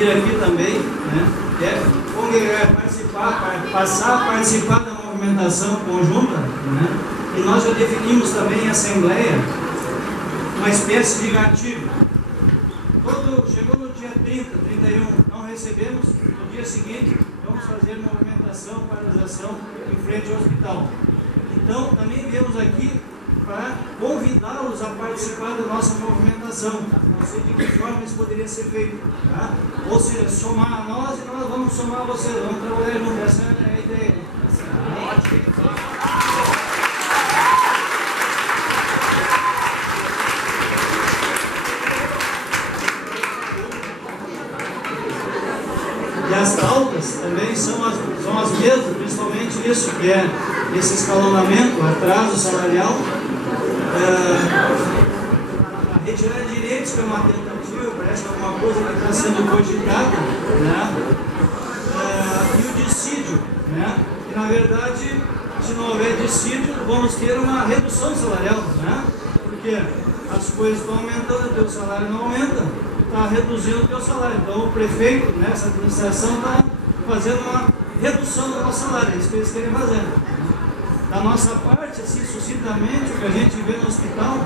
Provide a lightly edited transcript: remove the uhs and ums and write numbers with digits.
vir aqui também, né? Congregar, passar a participar da movimentação conjunta, né? E nós já definimos também em assembleia uma espécie de gatilho. Chegou no dia 30, 31, não recebemos, no dia seguinte vamos fazer movimentação, paralisação em frente ao hospital. Então também viemos aqui para convidá-los a participar da nossa movimentação. Não sei de que forma isso poderia ser feito, tá? Ou seja, somar a nós e nós vamos somar a vocês, vamos trabalhar juntos, essa é a ideia. E as pautas também são as mesmas, principalmente isso, que é esse escalonamento, atraso salarial, a retirada de direitos, que é uma tentativa, parece que é alguma coisa que está sendo cogitada, né? E o dissídio, né? E na verdade, se não houver dissídio, vamos ter uma redução salarial, né? Porque as coisas estão aumentando, o teu salário não aumenta, está reduzindo o teu salário. Então o prefeito, né, essa administração está fazendo uma redução do nosso salário, é isso que eles querem fazer. Da nossa parte, assim, sucintamente, o que a gente vê no hospital